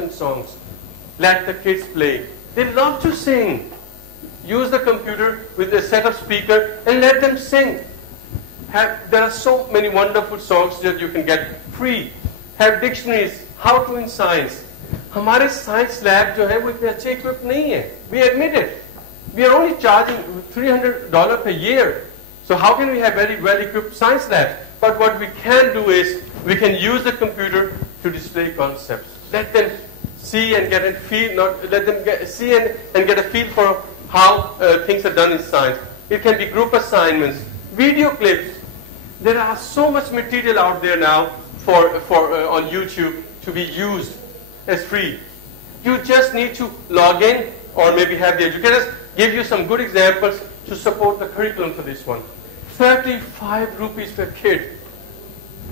and songs. Let the kids play. They love to sing. Use the computer with a set of speakers and let them sing. There are so many wonderful songs that you can get free. Have dictionaries, how to in science. हमारे science lab जो है वो इतने अच्छे equipped नहीं है. We admit it. We are only charging $300 per year. So how can we have very well-equipped science labs? But what we can do is we can use the computer to display concepts. Let them see and get a feel. Let them see and get a feel for how things are done in science. It can be group assignments, video clips. There are so much material out there now on YouTube to be used as free. You just need to log in, or maybe have the educators give you some good examples to support the curriculum for this one. 35 rupees per kid,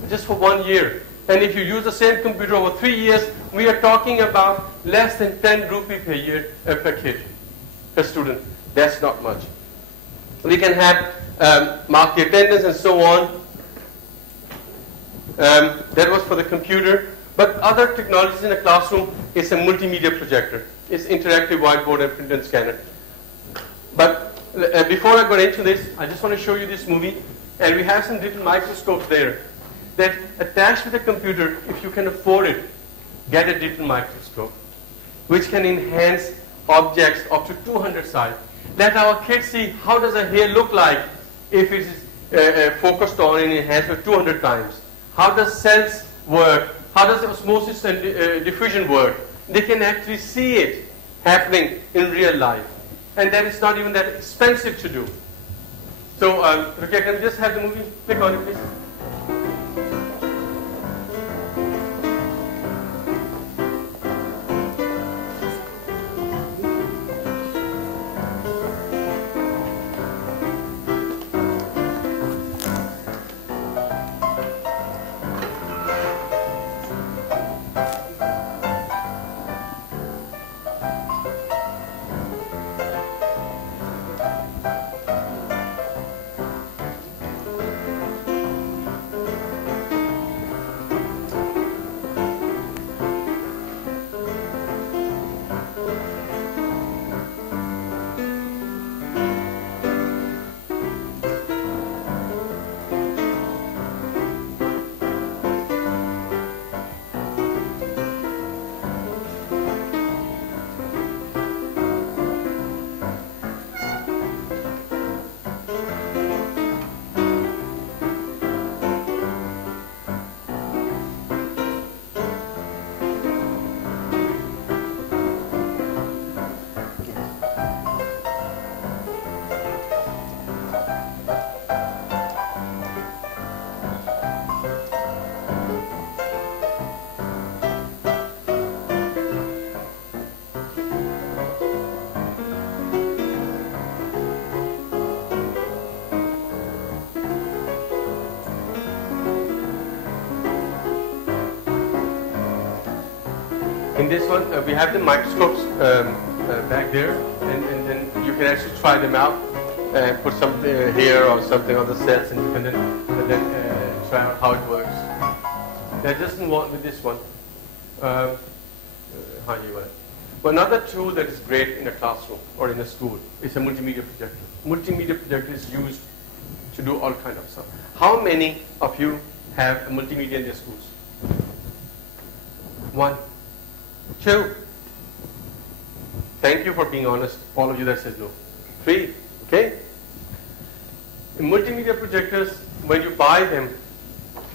just for 1 year. And if you use the same computer over 3 years, we are talking about less than 10 rupees per year per kid, per student. That's not much. We can have mark the attendance and so on. That was for the computer. But other technologies in the classroom is a multimedia projector. It's interactive whiteboard and print and scanner. But before I go into this, I just want to show you this movie. And we have some little microscopes there that attached with the computer, if you can afford it, get a digital microscope, which can enhance objects up to 200 size. Let our kids see how does a hair look like if it is focused on and enhanced with 200 times. How does cells work? How does osmosis and diffusion work? They can actually see it happening in real life. And that is not even that expensive to do. So, okay, can we just have the movie? Click on it, please. In this one, we have the microscopes back there, and then you can actually try them out, put some here or something on the cells, and you can then try out how it works. That doesn't work with this one. But another tool that is great in a classroom or in a school is a multimedia projector. Multimedia projector is used to do all kinds of stuff. How many of you have a multimedia in your schools? 1, 2. Thank you for being honest. All of you that says no. 3. Okay. In multimedia projectors, when you buy them,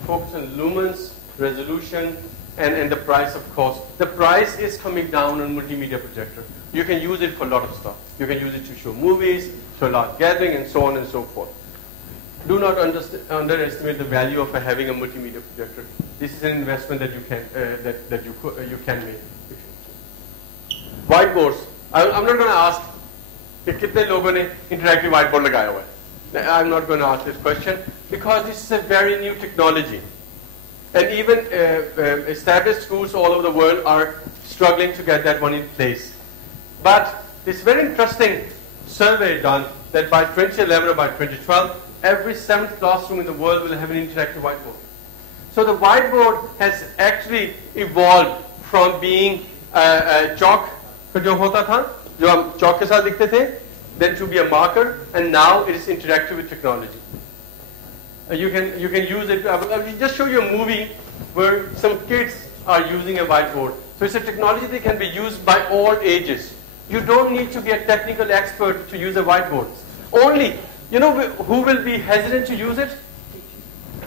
focus on lumens, resolution, and the price, of course. The price is coming down on multimedia projector. You can use it for a lot of stuff. You can use it to show movies, to a large gathering, and so on and so forth. Do not underestimate the value of having a multimedia projector. This is an investment that you can make. Whiteboards. I'm not going to ask कि कितने लोगों ने interactive whiteboard लगाया हुआ है. I'm not going to ask this question because this is a very new technology. And even established schools all over the world are struggling to get that one in place. But this very interesting survey done that by 2011 or by 2012, every 7th classroom in the world will have an interactive whiteboard. So the whiteboard has actually evolved from being chalk जो होता था, जो हम chalk के साथ लिखते थे, then to be a marker, and now it is interactive with technology. You can use it. I will just show you a movie where some kids are using a whiteboard. So it's a technology that can be used by all ages. You don't need to be a technical expert to use a whiteboard. Only, you know, who will be hesitant to use it?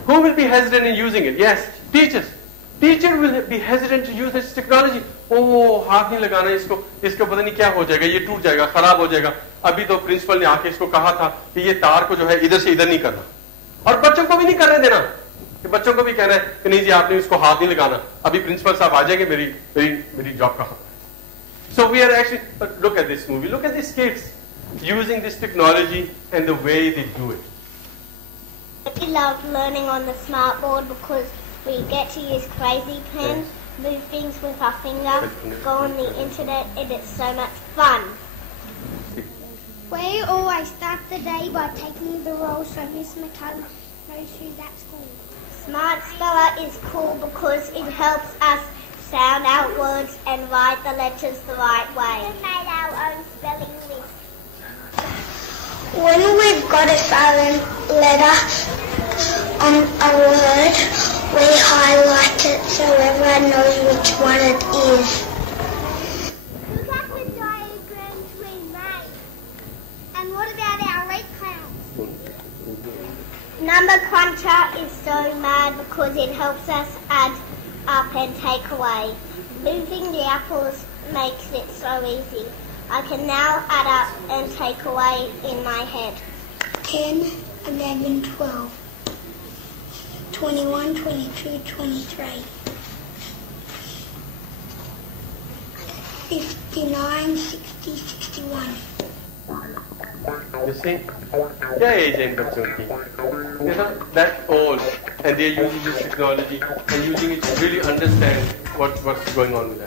Who will be hesitant in using it? Yes, teachers. Teacher will be hesitant to use this technology. Oh, हाथ नहीं लगाना इसको, इसको पता नहीं क्या हो जाएगा, ये टूट जाएगा, खराब हो जाएगा. अभी तो प्रिंसिपल ने आके इसको कहा था कि ये तार को जो है इधर से इधर नहीं करना. और बच्चों को भी नहीं करने देना. कि बच्चों को भी कहना है कि नहीं जी आपने इसको हाथ नहीं लगाना. अभी प्रिंसिपल साहब आ जाएंगे मेरी जॉब का. So we are actually, but look at this movie. Look at these kids using this technology and the way they do it. I love learning on the smart board because we get to use crazy pens, move things with our finger, go on the internet, and it's so much fun. We always start the day by taking the roll so Miss McCullough knows who's at school. Smart Speller is cool because it helps us sound out words and write the letters the right way. We made our own spelling list. When we've got a silent letter on a word, we highlight it so everyone knows which one it is. Look at the diagrams we made. And what about our red clouds? Number Cruncher is so mad because it helps us add up and take away. Moving the apples makes it so easy. I can now add up and take away in my head. 10, 11, 12, 21, 22, 23, 59, 60, 61. You see? क्या as है इन बच्चों की? You know, that old, and they're using this technology and using it to really understand what's going on with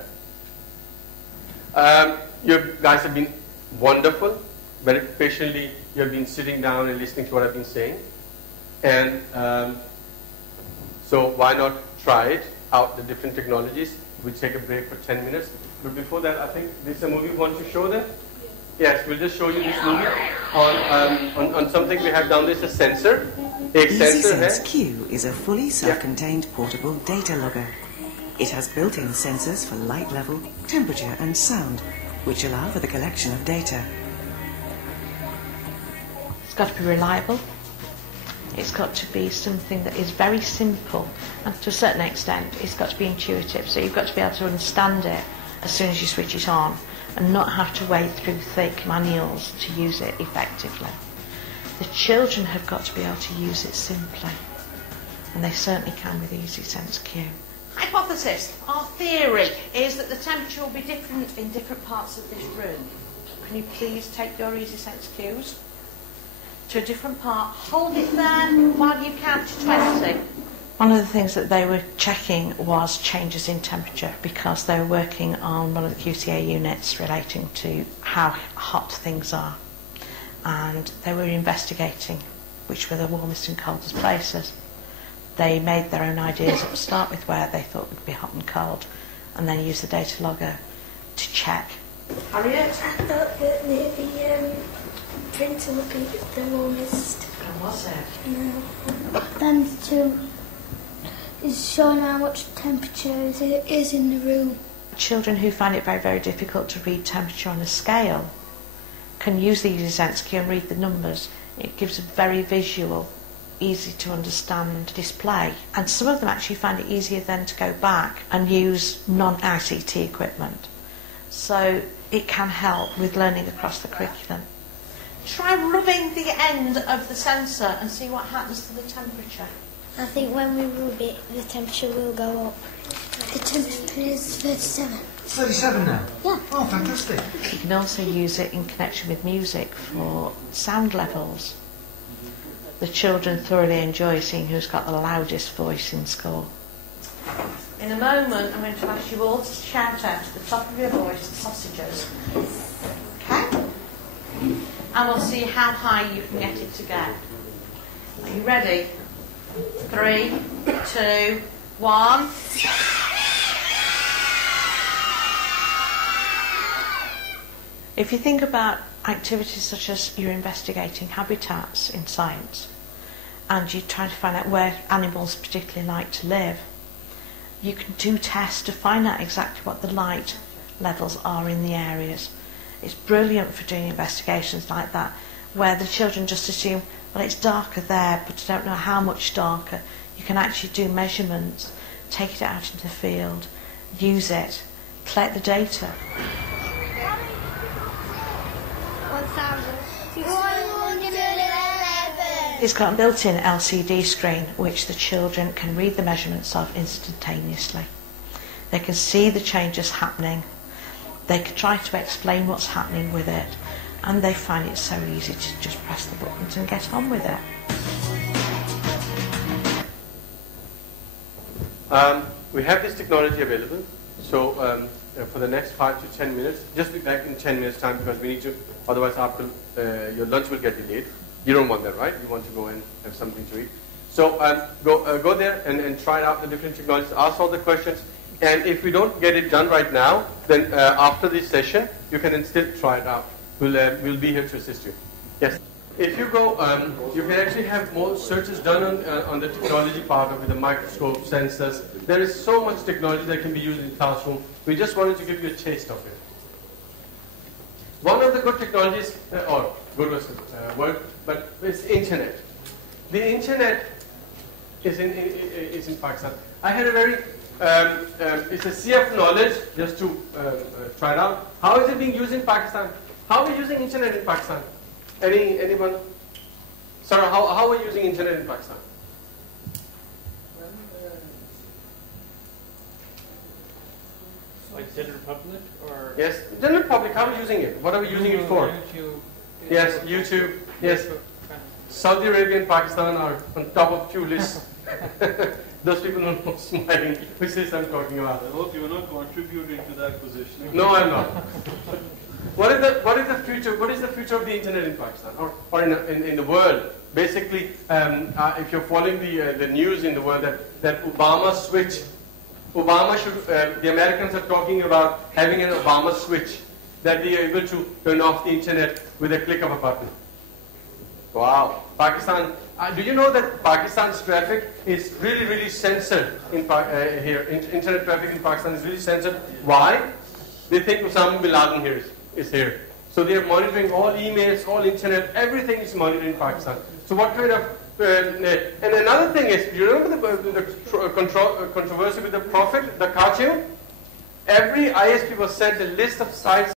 that. You guys have been wonderful. Very patiently, you have been sitting down and listening to what I've been saying. And so why not try it out, the different technologies? We'll take a break for 10 minutes. But before that, I think this is a movie we want to show them. Yes, we'll just show you this movie on something we have down. There's a sensor. EasySense Q is a fully self-contained portable data logger. It has built-in sensors for light level, temperature and sound, which allow for the collection of data. It's got to be reliable. It's got to be something that is very simple, and to a certain extent it's got to be intuitive, so you've got to be able to understand it as soon as you switch it on and not have to wade through thick manuals to use it effectively. The children have got to be able to use it simply, and they certainly can with EasySense Q. Hypothesis. Our theory is that the temperature will be different in different parts of this room. Can you please take your EasySense Qs to a different part? Hold it there while you count to 20. One of the things that they were checking was changes in temperature, because they were working on one of the QCA units relating to how hot things are, and they were investigating which were the warmest and coldest places. They made their own ideas to start with where they thought would be hot and cold, and then used the data logger to check. Harriet? I thought that the printer would be the warmest. And was it? No. Then is showing how much temperature it is in the room. Children who find it very, very difficult to read temperature on a scale can use the EasySense Q and read the numbers. It gives a very visual, easy to understand display, and some of them actually find it easier then to go back and use non-ICT equipment. So it can help with learning across the curriculum. Try rubbing the end of the sensor and see what happens to the temperature. I think when we rub it, the temperature will go up. The temperature is 37. 37 now? Yeah. Oh, fantastic. You can also use it in connection with music for sound levels. The children thoroughly enjoy seeing who's got the loudest voice in school. In a moment, I'm going to ask you all to shout out at the top of your voice, sausages. Okay? And we'll see how high you can get it to go. Are you ready? 3, 2, 1. If you think about activities such as you're investigating habitats in science, and you're trying to find out where animals particularly like to live, you can do tests to find out exactly what the light levels are in the areas. It's brilliant for doing investigations like that, where the children just assume, well, it's darker there, but I don't know how much darker. You can actually do measurements, take it out into the field, use it, collect the data. 1,611. It's got a built-in LCD screen which the children can read the measurements of instantaneously. They can see the changes happening. They can try to explain what's happening with it, and they find it so easy to just press the buttons and get on with it. We have this technology available, so for the next 5 to 10 minutes, just be back in 10 minutes time because we need to, otherwise after your lunch will get delayed. You don't want that, right? You want to go and have something to eat. So go there and try out the different technologies, ask all the questions, and if we don't get it done right now, then after this session, you can still try it out. We'll be here to assist you. Yes. If you go, you can actually have more searches done on the technology part of it, the microscope, sensors. There is so much technology that can be used in the classroom. We just wanted to give you a taste of it. One of the good technologies, or good was the word, but it's internet. The internet is in Pakistan. I had a very, it's a sea of knowledge, just to try it out. How is it being used in Pakistan? How are we using internet in Pakistan? Anyone? Sarah, how are we using internet in Pakistan? Like general public or? Yes, general public. How are we using it? What are we using it for? YouTube. Yes, YouTube. Yes. Saudi Arabia and Pakistan are on top of few lists. Those people are not smiling, which is I'm talking about. I hope you are not contributing to that position. No, I'm not. What is the future? What is the future of the internet in Pakistan or in the world? Basically, if you're following the news in the world, that Obama switch, the Americans are talking about having an Obama switch, that they are able to turn off the internet with a click of a button. Wow, Pakistan. Do you know that Pakistan's traffic is really, really censored here? Internet traffic in Pakistan is really censored. Why? They think Osama bin Laden is here. So they are monitoring all emails, all internet, everything is monitored in Pakistan. So what kind of... and another thing is, you remember the controversy with the Prophet, the cartoon? Every ISP was sent a list of sites